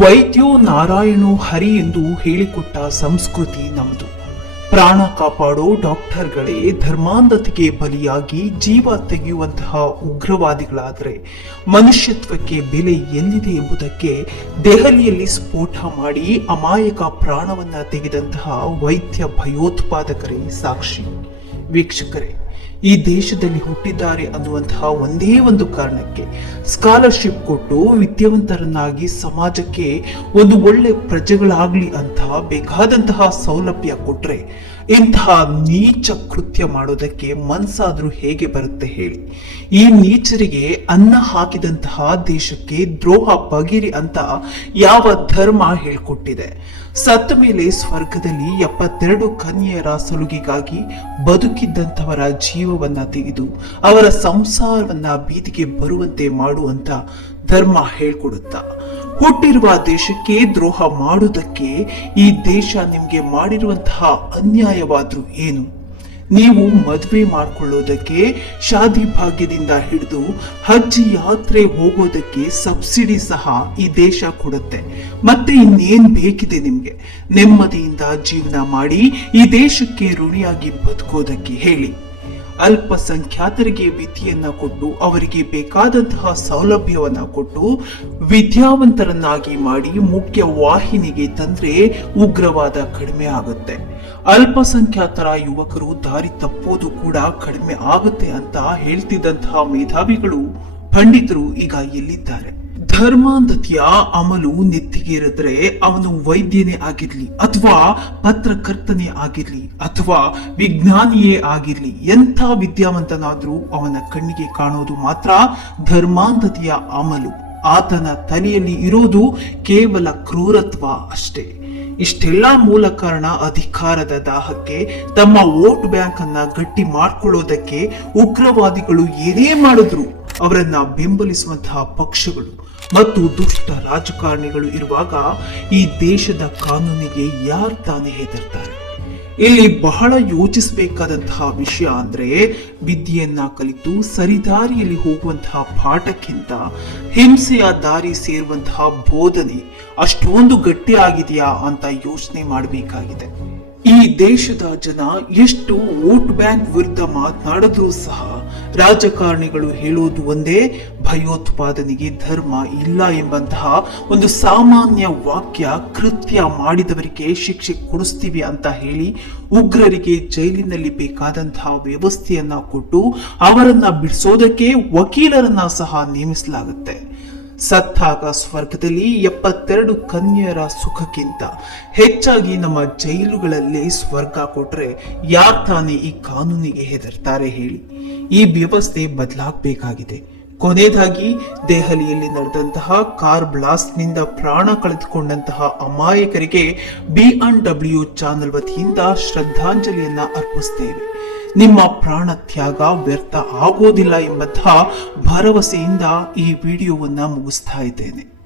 ವೈದ್ಯೋ ನಾರಾಯಣೋ ಹರಿ ಎಂದು ಹೇಳಿಕೊಟ್ಟ ಸಂಸ್ಕೃತಿ ನಮ್ಮದು. ಪ್ರಾಣ ಕಾಪಾಡೋ ಡಾಕ್ಟರ್ಗಳೇ ಧರ್ಮಾಂಧತೆಗೆ ಬಲಿಯಾಗಿ ಜೀವ ತೆಗೆಯುವಂತಹ ಉಗ್ರವಾದಿಗಳಾದರೆ ಮನುಷ್ಯತ್ವಕ್ಕೆ ಬೆಲೆ ಎಲ್ಲಿದೆ ಎಂಬುದಕ್ಕೆ ದೆಹಲಿಯಲ್ಲಿ ಸ್ಫೋಟ ಮಾಡಿ ಅಮಾಯಕ ಪ್ರಾಣವನ್ನ ತೆಗೆದಂತಹ ವೈದ್ಯ ಭಯೋತ್ಪಾದಕರೇ ಸಾಕ್ಷಿ. ವೀಕ್ಷಕರೇ, ಈ ದೇಶದಲ್ಲಿ ಹುಟ್ಟಿದ್ದಾರೆ ಅನ್ನುವಂತಹ ಒಂದೇ ಒಂದು ಕಾರಣಕ್ಕೆ ಸ್ಕಾಲರ್ಶಿಪ್ ಕೊಟ್ಟು ವಿದ್ಯಾವಂತರನ್ನಾಗಿ ಸಮಾಜಕ್ಕೆ ಒಂದು ಒಳ್ಳೆ ಪ್ರಜೆಗಳಾಗ್ಲಿ ಅಂತ ಬೇಕಾದಂತಹ ಸೌಲಭ್ಯ ಕೊಟ್ರೆ ಇಂತಹ ನೀಚ ಕೃತ್ಯ ಮಾಡೋದಕ್ಕೆ ಮನ್ಸಾದ್ರೂ ಹೇಗೆ ಬರುತ್ತೆ ಹೇಳಿ. ಈ ನೀಚರಿಗೆ ಅನ್ನ ಹಾಕಿದಂತಹ ದೇಶಕ್ಕೆ ದ್ರೋಹ ಬಗೆರಿ ಅಂತ ಯಾವ ಧರ್ಮ ಹೇಳ್ಕೊಟ್ಟಿದೆ? ಸತ್ತ ಮೇಲೆ ಸ್ವರ್ಗದಲ್ಲಿ 72 ಕನ್ಯೆಯರ ಸಲುಗಿಗಾಗಿ ಬದುಕಿದ್ದಂಥವರ ಜೀವವನ್ನ ತೆಗೆದು ಅವರ ಸಂಸಾರವನ್ನ ಬೀದಿಗೆ ಬರುವಂತೆ ಮಾಡುವಂತ ಧರ್ಮ ಹೇಳ್ಕೊಡುತ್ತಾ? ಹುಟ್ಟಿರುವ ದೇಶಕ್ಕೆ ದ್ರೋಹ ಮಾಡುವುದಕ್ಕೆ ಈ ದೇಶ ನಿಮ್ಗೆ ಮಾಡಿರುವಂತಹ ಅನ್ಯಾಯವಾದ್ರೂ ಏನು? ನೀವು ಮದುವೆ ಮಾಡ್ಕೊಳ್ಳೋದಕ್ಕೆ ಶಾದಿ ಭಾಗ್ಯದಿಂದ ಹಿಡಿದು ಹಜ್ ಯಾತ್ರೆ ಹೋಗೋದಕ್ಕೆ ಸಬ್ಸಿಡಿ ಸಹ ಈ ದೇಶ ಕೊಡುತ್ತೆ. ಮತ್ತೆ ಇನ್ನೇನ್ ಬೇಕಿದೆ ನಿಮ್ಗೆ? ನೆಮ್ಮದಿಯಿಂದ ಜೀವನ ಮಾಡಿ ಈ ದೇಶಕ್ಕೆ ಋಣಿಯಾಗಿ ಬದುಕೋದಕ್ಕೆ ಹೇಳಿ. ಅಲ್ಪಸಂಖ್ಯಾತರಿಗೆ ವಿದ್ಯೆಯನ್ನ ಕೊಟ್ಟು ಅವರಿಗೆ ಬೇಕಾದಂತಹ ಸೌಲಭ್ಯವನ್ನ ಕೊಟ್ಟು ವಿದ್ಯಾವಂತರನ್ನಾಗಿ ಮಾಡಿ ಮುಖ್ಯ ವಾಹಿನಿಗೆ ತಂದ್ರೆ ಉಗ್ರವಾದ ಕಡಿಮೆ ಆಗುತ್ತೆ. ಅಲ್ಪಸಂಖ್ಯಾತರ ಯುವಕರು ದಾರಿ ತಪ್ಪೋದು ಕೂಡ ಕಡಿಮೆ ಆಗುತ್ತೆ ಅಂತ ಹೇಳ್ತಿದ್ದಂತಹ ಮೇಧಾವಿಗಳು ಪಂಡಿತರು ಈಗ ಎಲ್ಲಿದ್ದಾರೆ? ಧರ್ಮಾಂಧತೆಯ ಅಮಲು ನೆತ್ತಿಗೇರಿದ್ರೆ ಅವನು ವೈದ್ಯನೇ ಆಗಿರ್ಲಿ ಅಥವಾ ಪತ್ರಕರ್ತನೇ ಆಗಿರ್ಲಿ ಅಥವಾ ವಿಜ್ಞಾನಿಯೇ ಆಗಿರ್ಲಿ, ಎಂಥ ವಿದ್ಯಾವಂತನಾದ್ರೂ ಅವನ ಕಣ್ಣಿಗೆ ಕಾಣೋದು ಮಾತ್ರ ಧರ್ಮಾಂಧತೆಯ ಅಮಲು. ಆತನ ತಲೆಯಲ್ಲಿ ಇರೋದು ಕೇವಲ ಕ್ರೂರತ್ವ ಅಷ್ಟೇ. ಇಷ್ಟೆಲ್ಲ ಮೂಲ ಕಾರಣ ಅಧಿಕಾರದ ದಾಹಕ್ಕೆ, ತಮ್ಮ ವೋಟ್ ಬ್ಯಾಂಕ್ ಅನ್ನ ಗಟ್ಟಿ ಮಾಡ್ಕೊಳ್ಳೋದಕ್ಕೆ ಉಗ್ರವಾದಿಗಳು ಏನೇ ಮಾಡಿದ್ರು ಅವರನ್ನ ಬೆಂಬಲಿಸುವಂತಹ ಪಕ್ಷಗಳು ಮತ್ತು ದುಷ್ಟ ರಾಜಕಾರಣಿಗಳು ಇರುವಾಗ ಈ ದೇಶದ ಕಾನೂನಿಗೆ ಯಾರು ತಾನೇ ಹೆದರ್ತಾರೆ? ಇಲ್ಲಿ ಬಹಳ ಯೋಚಿಸಬೇಕಾದಂತಹ ವಿಷಯ ಅಂದ್ರೆ, ವಿದ್ಯೆಯನ್ನ ಕಲಿತು ಸರಿದಾರಿಯಲ್ಲಿ ಹೋಗುವಂತಹ ಪಾಠಕ್ಕಿಂತ ಹಿಂಸೆಯ ದಾರಿ ಸೇರುವಂತಹ ಬೋಧನೆ ಅಷ್ಟೊಂದು ಗಟ್ಟಿ ಆಗಿದೆಯಾ ಅಂತ ಯೋಚನೆ ಮಾಡಬೇಕಾಗಿದೆ. ಈ ದೇಶದ ಜನ ಎಷ್ಟು ವೋಟ್ ಬ್ಯಾಂಕ್ ವಿರುದ್ಧ ಮಾತನಾಡಿದ್ರೂ ಸಹ ರಾಜಕಾರಣಿಗಳು ಹೇಳೋದು ಒಂದೇ, ಭಯೋತ್ಪಾದನೆಗೆ ಧರ್ಮ ಇಲ್ಲ ಎಂಬಂತಹ ಒಂದು ಸಾಮಾನ್ಯ ವಾಕ್ಯ ಕೃತ್ಯ ಮಾಡಿದವರಿಗೆ ಶಿಕ್ಷೆ ಕೊಡಿಸ್ತೀವಿ ಅಂತ ಹೇಳಿ ಉಗ್ರರಿಗೆ ಜೈಲಿನಲ್ಲಿ ಬೇಕಾದಂತಹ ವ್ಯವಸ್ಥೆಯನ್ನ ಕೊಟ್ಟು ಅವರನ್ನ ಬಿಡಿಸೋದಕ್ಕೆ ವಕೀಲರನ್ನ ಸಹ ನೇಮಿಸಲಾಗುತ್ತೆ. ಸತ್ತಾಗ ಸ್ವರ್ಗದಲ್ಲಿ 72 ಕನ್ಯೆಯರ ಸುಖಕ್ಕಿಂತ ಹೆಚ್ಚಾಗಿ ನಮ್ಮ ಜೈಲುಗಳಲ್ಲಿ ಸ್ವರ್ಗ ಕೊಟ್ರೆ ಯಾರು ತಾನೇ ಈ ಕಾನೂನಿಗೆ ಹೆದರ್ತಾರೆ ಹೇಳಿ? ಈ ವ್ಯವಸ್ಥೆ ಬದಲಾಗಬೇಕಾಗಿದೆ. ಕೊನೆಯದಾಗಿ ದೆಹಲಿಯಲ್ಲಿ ನಡೆದಂತಹ ಕಾರ್ ಬ್ಲಾಸ್ಟ್ ನಿಂದ ಪ್ರಾಣ ಕಳೆದುಕೊಂಡಂತಹ ಅಮಾಯಕರಿಗೆ B&W ಚಾನೆಲ್ ವತಿಯಿಂದ ಶ್ರದ್ಧಾಂಜಲಿಯನ್ನ ಅರ್ಪಿಸುತ್ತೇವೆ. ನಿಮ್ಮ ಪ್ರಾಣ ತ್ಯಾಗ ವ್ಯರ್ಥ ಆಗೋದಿಲ್ಲ ಎಂಬಂತಹ ಭರವಸೆಯಿಂದ ಈ ವಿಡಿಯೋವನ್ನ ಮುಗಿಸ್ತಾ ಇದ್ದೇನೆ.